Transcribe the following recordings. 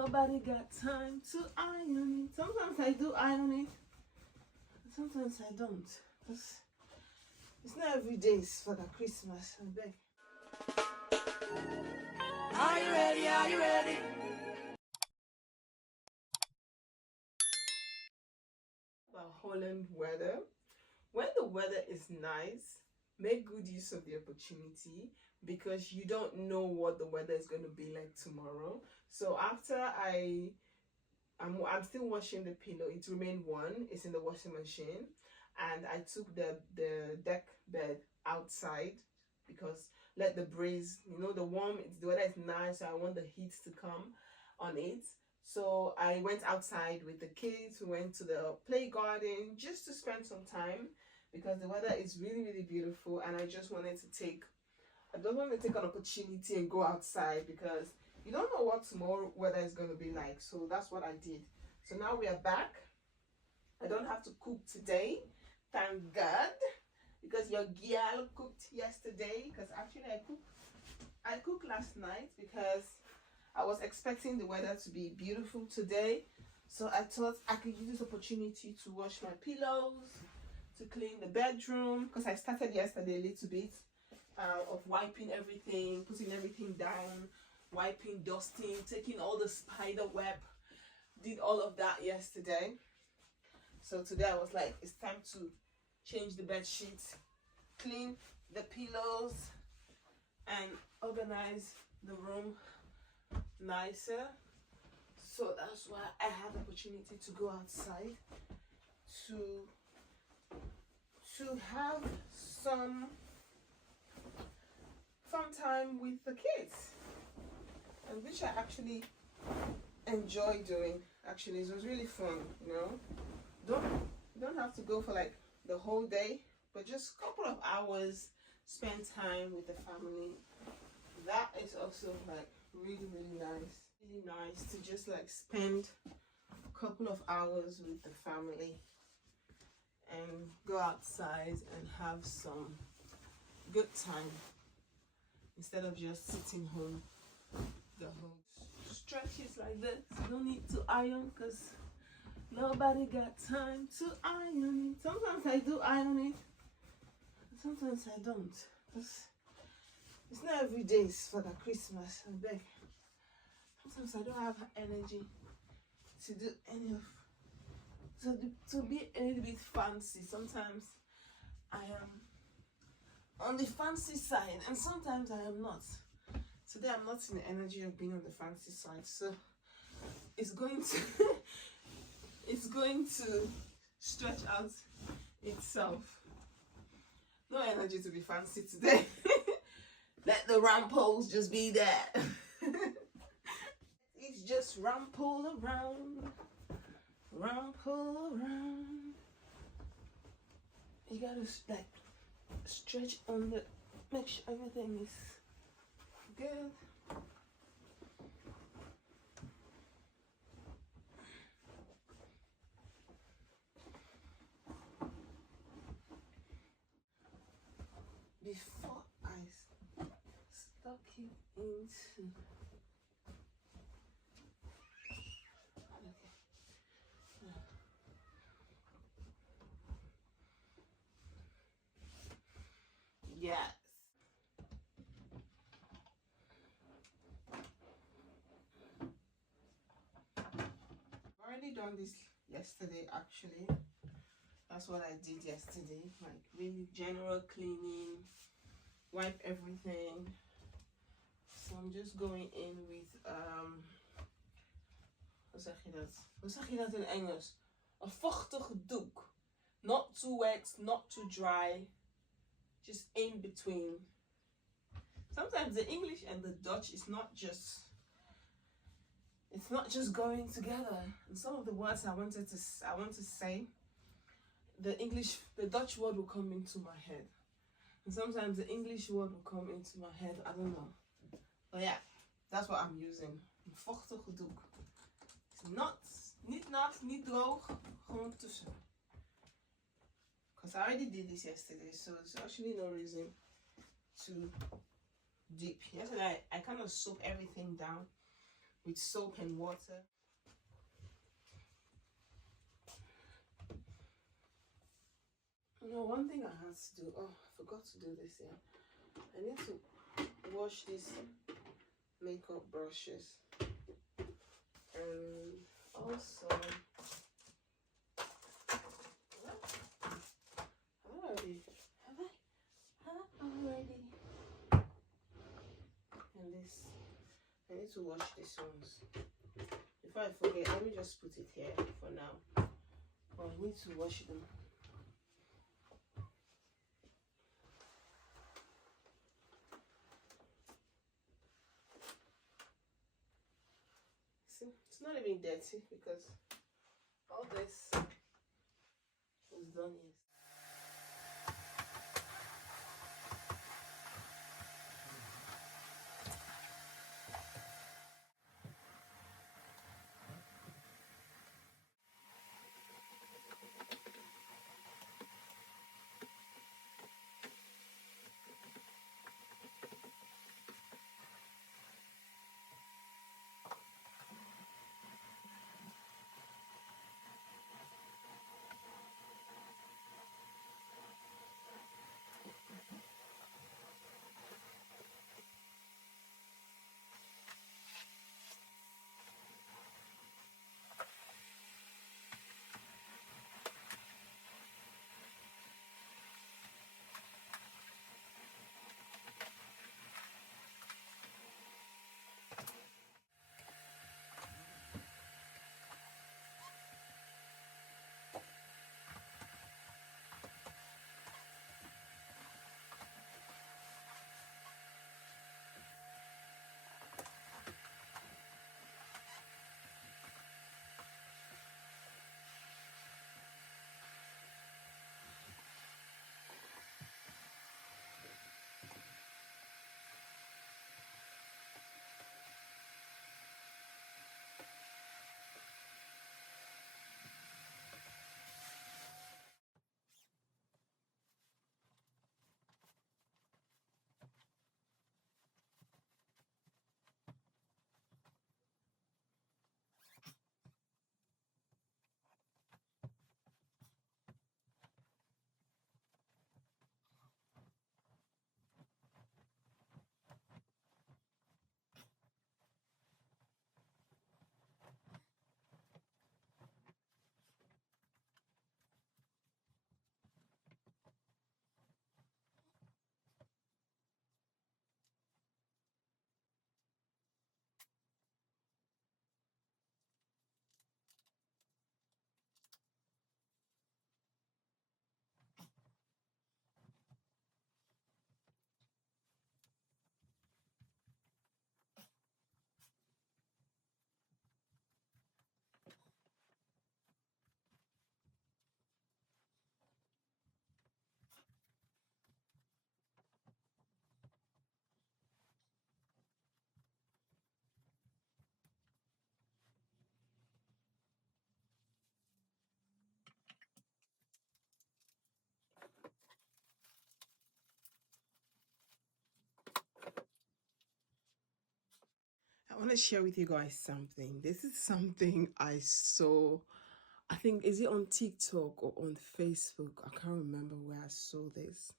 Nobody got time to iron it. Sometimes I do iron it, sometimes I don't. Because it's not every day it's for the Christmas. I beg. Are you ready? Are you ready? About Holland weather. When the weather is nice, make good use of the opportunity, because you don't know what the weather is going to be like tomorrow. So after I'm still washing the pillow. It remained one. It's in the washing machine, and I took the deck bed outside because let the breeze, the weather is nice, so I want the heat to come on it. So I went outside with the kids. We went to the play garden just to spend some time, because the weather is really, really beautiful, and I just wanted to take an opportunity and go outside, because you don't know what tomorrow weather is going to be like. So that's what I did. So now we are back. I don't have to cook today, thank God, because your girl cooked yesterday. Because actually I cooked last night because I was expecting the weather to be beautiful today. So I thought I could use this opportunity to wash my pillows, to clean the bedroom, because I started yesterday a little bit of wiping everything, putting everything down, wiping, dusting, taking all the spider web. Did all of that yesterday. So today I was like, it's time to change the bed sheets, clean the pillows, and organize the room nicer. So that's why I had the opportunity to go outside to have some fun time with the kids, and which I actually enjoy doing. Actually, it was really fun. You don't have to go for like the whole day, but just a couple of hours, spend time with the family. That is also like really, really nice. Really nice to just like spend a couple of hours with the family and go outside and have some good time, instead of just sitting home the whole stretches like this. You don't need to iron, because nobody got time to iron it. Sometimes I do iron it, sometimes I don't. Because it's not every day it's for the Christmas. I beg. Sometimes I don't have energy to do any of, to be a little bit fancy. Sometimes I am on the fancy side, and sometimes I am not. Today I'm not in the energy of being on the fancy side, so it's going to stretch out itself. No energy to be fancy today. Let the ramples just be there. It's just rample around, rample around. You gotta like stretch on the, make sure everything is good. Before I stuck it into, yes. I've already done this yesterday, actually. That's what I did yesterday, like really general cleaning, wipe everything. So I'm just going in with hoe zeg je dat? Hoe zeg je dat in Engels? Een vochtige doek. Not too wet, not too dry, just in between. Sometimes the English and the Dutch is not just going together. And some of the words I want to say, the Dutch word will come into my head, and sometimes the English word will come into my head. I don't know, but yeah, that's what I'm using. Een vochtige doek. Niet nat, niet droog, gewoon tussen. Because I already did this yesterday, so there's actually no reason to dip. Yesterday I kind of soak everything down with soap and water. One thing I had to do, oh, I forgot to do this here. I need to wash these makeup brushes. And also, have I already? And this, I need to wash these ones. Before I forget, let me just put it here for now. But I need to wash them. See, it's not even dirty because all this was done yesterday. I want to share with you guys something. This is something I saw, I think, is it on TikTok or on Facebook? I can't remember where I saw this.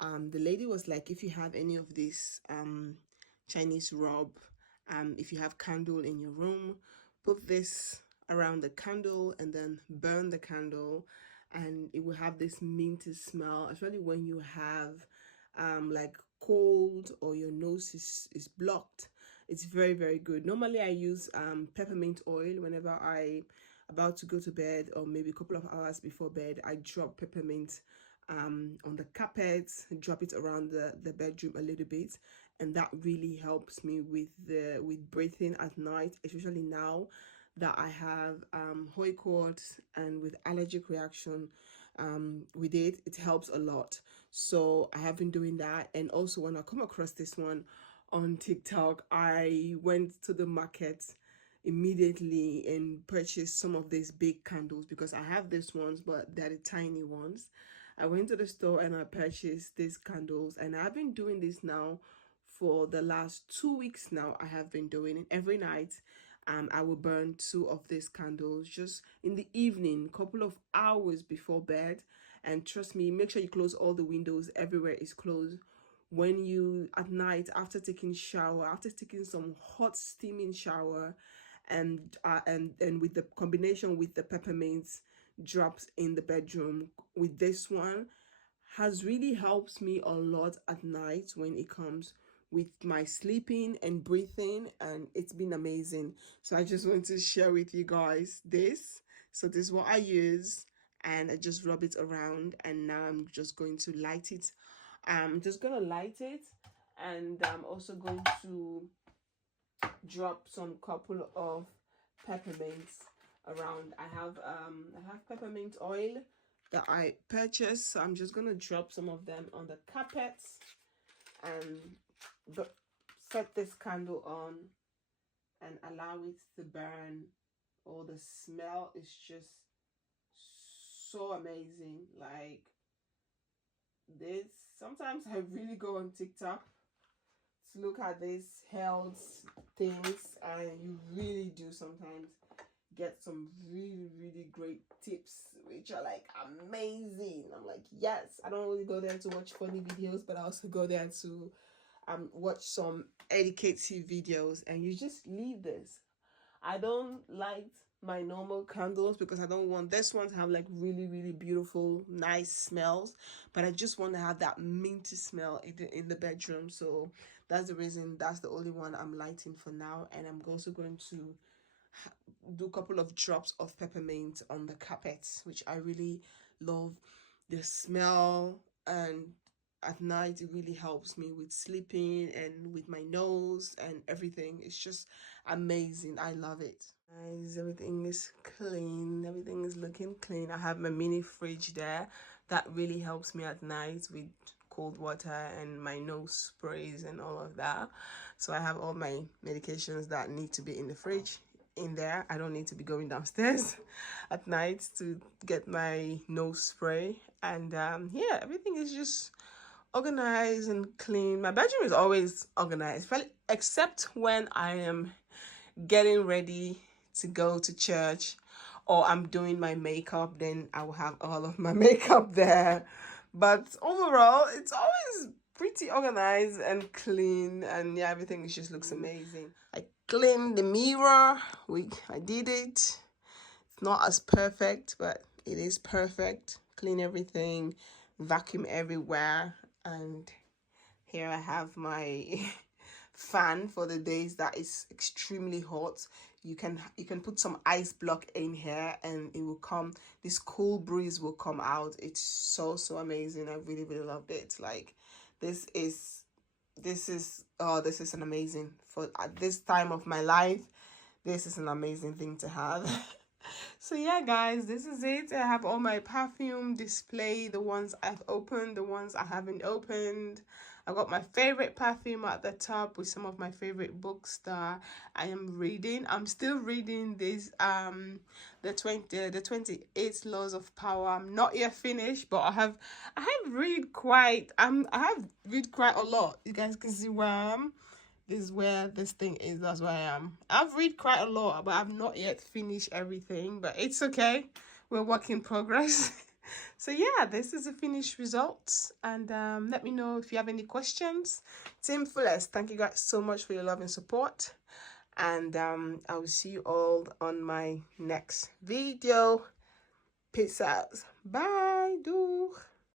The lady was like, if you have any of this Chinese rub, if you have candle in your room, put this around the candle and then burn the candle, and it will have this minty smell, especially when you have like cold or your nose is blocked. It's very, very good. Normally I use peppermint oil whenever I about to go to bed, or maybe a couple of hours before bed. I drop peppermint on the carpet, drop it around the bedroom a little bit, and that really helps me with breathing at night, especially now that I have Hoy cords and with allergic reaction with it helps a lot. So I have been doing that. And also when I come across this one on TikTok, I went to the market immediately and purchased some of these big candles because I have these ones, but they're the tiny ones. I went to the store and I purchased these candles, and I've been doing this now for the last 2 weeks now. I have been doing it every night. I will burn 2 of these candles just in the evening, couple of hours before bed. And trust me, make sure you close all the windows, everywhere is closed. When you at night, after taking shower, after taking some hot steaming shower, and with the combination with the peppermint drops in the bedroom with this one, has really helped me a lot at night when it comes with my sleeping and breathing, and it's been amazing. So I just want to share with you guys this. So this is what I use, and I just rub it around, and now I'm just going to light it. I'm just gonna light it, and I'm also going to drop some couple of peppermints around. I have peppermint oil that I purchased, so I'm just gonna drop some of them on the carpets and set this candle on and allow it to burn. Oh, the smell is just so amazing. Like this, sometimes I really go on TikTok to look at these health things, and you really do sometimes get some really great tips which are like amazing. I'm like, yes, I don't really go there to watch funny videos, but I also go there to watch some educative videos. And you just leave this. I don't like my normal candles because I don't want this one to have like really beautiful nice smells, but I just want to have that minty smell in the bedroom. So that's the reason, that's the only one I'm lighting for now. And I'm also going to do a couple of drops of peppermint on the carpets, which I really love the smell, and at night it really helps me with sleeping and with my nose and everything. It's just amazing. I love it. Guys, everything is clean, everything is looking clean. I have my mini fridge there that really helps me at night with cold water and my nose sprays and all of that. So I have all my medications that need to be in the fridge in there. I don't need to be going downstairs at night to get my nose spray. And yeah, everything is just organized and clean. My bedroom is always organized, except when I am getting ready to go to church or I'm doing my makeup. Then I will have all of my makeup there. But overall, it's always pretty organized and clean, and yeah, everything just looks amazing. I cleaned the mirror. I did it. It's not as perfect, but it is perfect. Clean everything, vacuum everywhere, and here I have my fan for the days that is extremely hot. You can put some ice block in here and it will come, this cool breeze will come out. It's so amazing. I really loved it. Like this is an amazing, for at this time of my life, this is an amazing thing to have. So yeah, guys, this is it. I have all my perfume display, the ones I've opened, the ones I haven't opened. I got my favorite perfume at the top with some of my favorite books that I am reading. I'm still reading this the 28 laws of power. I'm not yet finished, but I have read quite quite a lot. You guys can see where I am. This is where this thing is. That's where I am. I've read quite a lot, but I've not yet finished everything, but it's okay. We're work in progress. So yeah, this is the finished results, and let me know if you have any questions. Team Fullest, thank you guys so much for your love and support, and I will see you all on my next video. Peace out. Bye.